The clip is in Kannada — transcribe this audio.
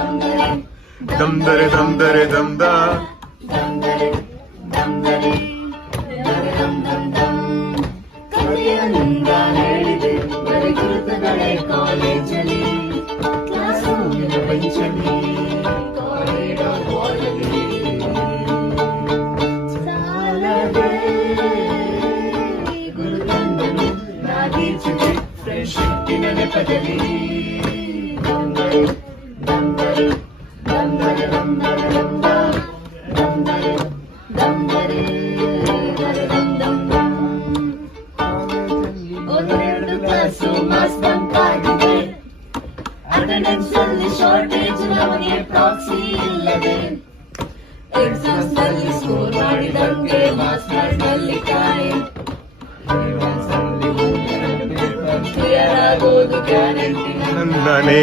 ದಮ್ದರೆ ದಮ್ದರೆ ದಮ್ದ ಕಲಿಯಲಿಂದ ಹೇಳಿದೆ ಬರೀ ಗುರುತುಗಳೇ ಕಾಲೇಜಲ್ಲಿ ಕ್ಲಾಸ್ ರೂಮಿನ ಬೆಂಚಲ್ಲಿ ಕಾರಿಡಾರ್ ವಾಲಲ್ಲಿ ಸಾಲದೆ ಗುರುತಂದನು ನಾಗೀಚಿದೆ ಫ್ರೆಂಡ್ಶಿಪ್ಪಿನ ನೆಪದಲ್ಲಿ ದಮ್ದರೆ ದಮ್ದರೆ ದಮ್ದರೆ ದಮ್ದರೆ ದಮ್ದರೆ ದಮ್ದರೆ ಒಂದೆರಡು ಕ್ಲಾಸು ಮಾಸ್ ಬಂಕ್ ಆಗಿದೆ ಅಟೆಂಡೆನ್ಸ್ ಅಲ್ಲಿ ಶಾರ್ಟೇಜ್ ನಮಗೆ ಪ್ರಾಕ್ಸಿ ಇಲ್ಲದೆ ಎಕ್ಸಾಮ್ಸ್ ನಲ್ಲಿ ಸ್ಕೋರ್ ಮಾಡಿದಂಗೆ ಮಾಸ್ ನಲ್ಲಿ ಕಾಯಿ ಕ್ಲಿಯರ್ ಆಗೋದು ಗ್ಯಾರಂಟಿ ನನ್ನೇ